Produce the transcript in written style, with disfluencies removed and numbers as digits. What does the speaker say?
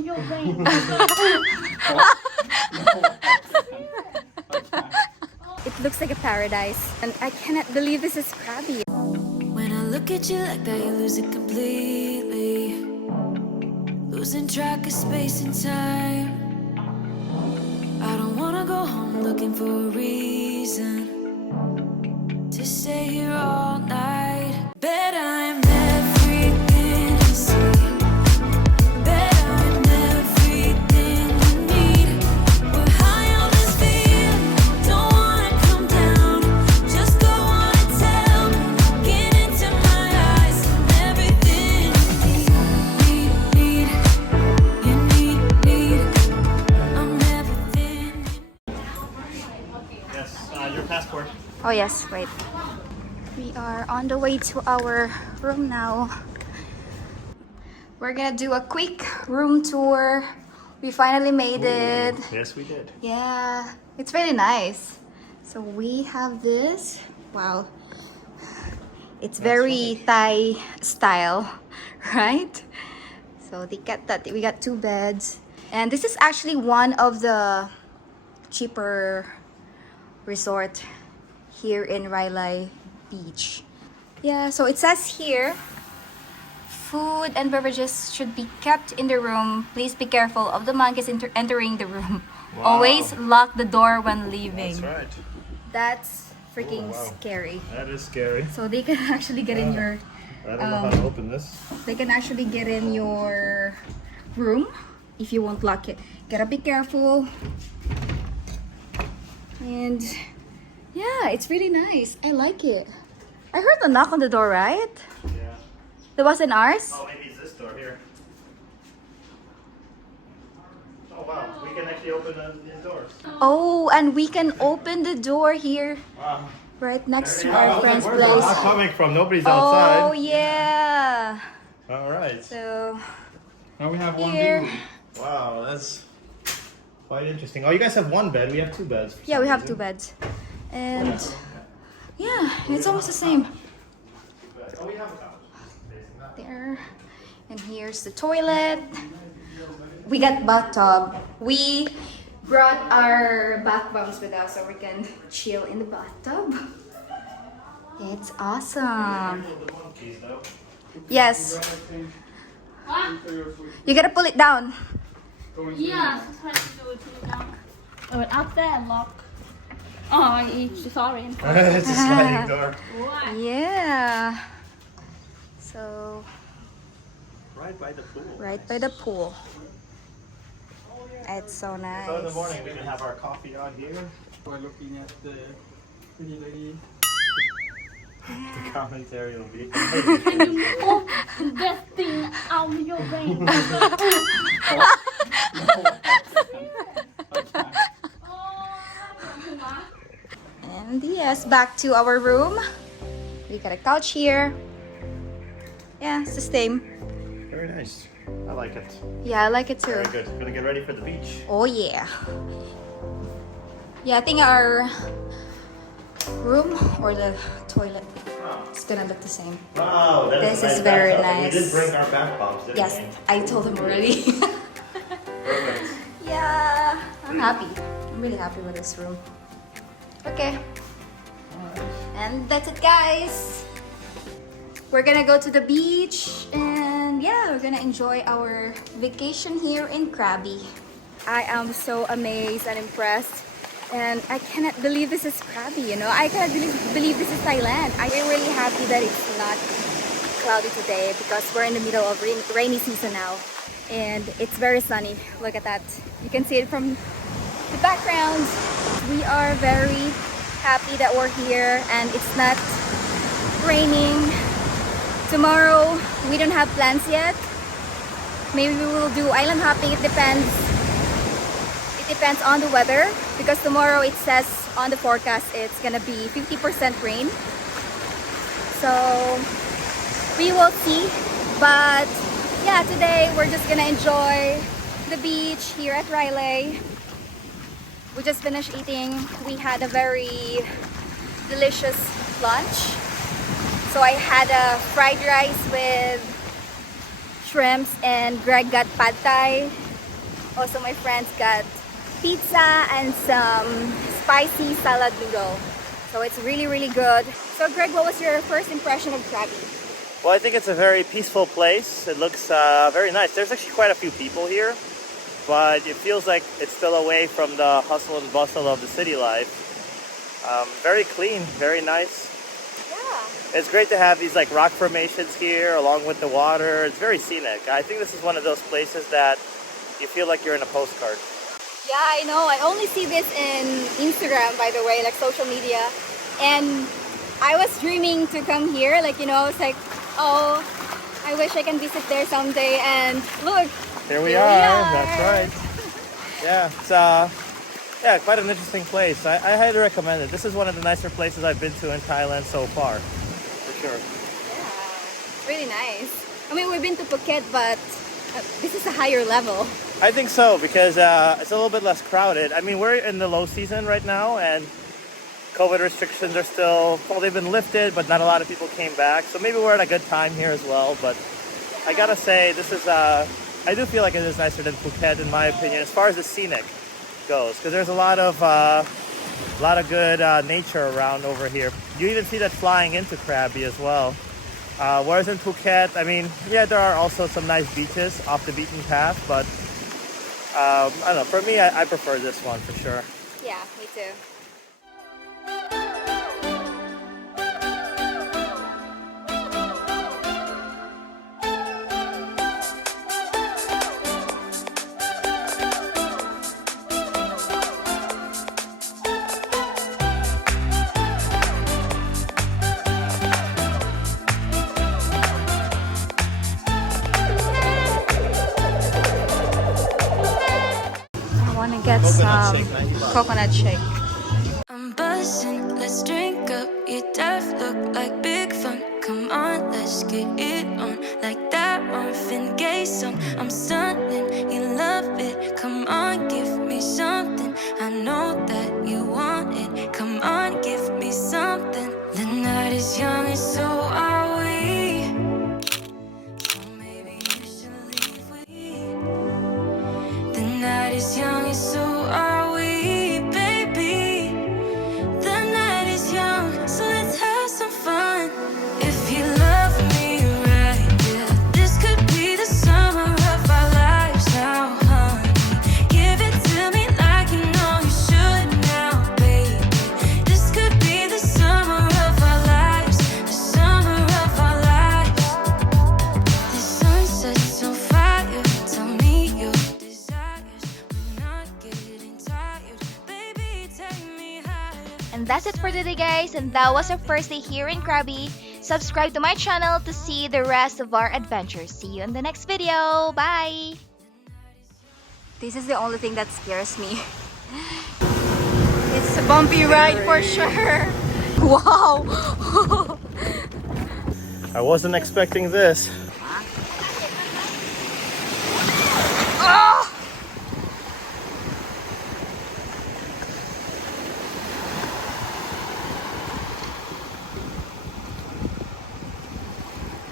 your brain. It looks like a paradise, and I cannot believe this is Krabi. When I look at you like that, you lose it completely. Losing track of space and time. I don't wanna go home looking for a reason to stay here all night. Bet I'm everything you see. Bet I'm everything you need. We're high on this feeling, don't wanna come down. Just go on and tell me, get into my eyes and everything you need. You need. I'm everything. Yes, your passport. Oh yes, wait. We are on the way to our room now. We're gonna do a quick room tour. We finally made it. Yes, we did. Yeah, it's really nice. So we have this. Wow. It's very Thai style, right? So they got that. We got 2 beds. And this is actually one of the cheaper resort here in Railay Beach. Yeah, so it says here, food and beverages should be kept in the room. Please be careful of the monkeys entering the room. Wow. Always lock the door when leaving. That's right. That's freaking Oh, wow. scary. That is scary. So they can actually get in your, I don't know how to open this. they can actually get in your room if you won't lock it. Gotta be careful. And yeah, it's really nice. I like it. I heard a knock on the door, right? Yeah. That wasn't ours? Oh, maybe it's this door here. Oh wow, we can actually open these doors. Oh, and we can open the door here Wow. right next to our friend's Where's the knock place. coming from? Nobody's Oh outside. yeah. All right. So Now we have one here. big room. Wow, that's quite interesting. Oh, you guys have 1 bed. We have 2 beds. for Yeah, some we have reason. 2 beds. And yeah, it's almost the same. Oh, we have a couch. Facing that. There. And here's the toilet. We got bathtub. We brought our bath bombs with us so we can chill in the bathtub. It's awesome. The monkeys, though. Yes. You gotta pull it down. Yeah, try to do it now. I went up there and lock. Oh, sorry. It's a sliding door. What? Yeah. So, Right by the pool. right by the pool. It's so nice. So in the morning we can have our coffee out here. We're looking at the pretty lady. The commentary will be. Can you move that thing out of your brain? And yes, back to our room. We got a couch here. Yeah, it's the same. Very nice. I like it. Yeah, I like it too. Very good. Gonna get ready for the beach. Oh yeah. Yeah, I think our room or the toilet is gonna look the same. Wow, that's This a is nice very bathtub. nice. We did bring our bath bombs, didn't Yes, we? I told him already. Perfect. Yeah, I'm happy. I'm really happy with this room. Okay. And that's it, guys. We're gonna go to the beach and yeah, we're gonna enjoy our vacation here in Krabi. I am so amazed and impressed, and I cannot believe this is Krabi, you know. I cannot believe this is Thailand. I'm really happy that it's not cloudy today because we're in the middle of rainy season now, and it's very sunny. Look at that. You can see it from the background. We are very happy that we're here and it's not raining. Tomorrow we don't have plans yet. Maybe we will do island hopping. It depends on the weather because tomorrow it says on the forecast it's gonna be 50% rain. So we will see. But yeah, today we're just gonna enjoy the beach here at Railay. We just finished eating. We had a very delicious lunch. So I had a fried rice with shrimps, and Greg got pad thai. Also, my friends got pizza and some spicy salad noodle. So it's really, really good. So Greg, what was your first impression of Krabi? Well, I think it's a very peaceful place. It looks very nice. There's actually quite a few people here, but it feels like it's still away from the hustle and bustle of the city life. Very clean, very nice. Yeah. It's great to have these like rock formations here along with the water. It's very scenic. I think this is one of those places that you feel like you're in a postcard. Yeah, I know. I only see this in Instagram, by the way, like social media. And I was dreaming to come here. Like, you know, I was like, oh, I wish I can visit there someday. And look, Here we are. That's right. Yeah, it's yeah, quite an interesting place. I highly recommend it. This is one of the nicer places I've been to in Thailand so far, for sure. yeah, it's really nice. I mean, we've been to Phuket, but this is a higher level. I think so, because it's a little bit less crowded. I mean, we're in the low season right now, and COVID restrictions are still, well, they've been lifted, but not a lot of people came back. So maybe we're at a good time here as well. But I gotta say, this is, I do feel like it is nicer than Phuket, in my opinion, as far as the scenic goes, because there's a lot of good nature around over here. You even see that flying into Krabi as well. Whereas in Phuket, I mean, yeah, there are also some nice beaches off the beaten path, but I don't know, for me, I prefer this one for sure. Yeah, me too. Get some coconut shake. I'm buzzing, let's drink up. Your death look like big fun. Come on, let's get it on. Like that Marvin Gaye song. I'm stunning, you love it. Come on, give me something. I know that you want it. Come on, give me something. The night is young and so are we. So maybe you should leave with me. The night is young and so are we, baby. The night is young, so let's have some fun. If you love me right, yeah, this could be the summer of our lives now, honey. Give it to me like you know you should now, baby. This could be the summer of our lives, the summer of our lives. The sun sets on fire, tell me your desires. We're not getting tired, baby, take me higher. And that's it for today, guys. And that was our first day here in Krabi. Subscribe to my channel to see the rest of our adventures. See you in the next video. Bye! This is the only thing that scares me. It's a bumpy ride for sure. Wow! I wasn't expecting this.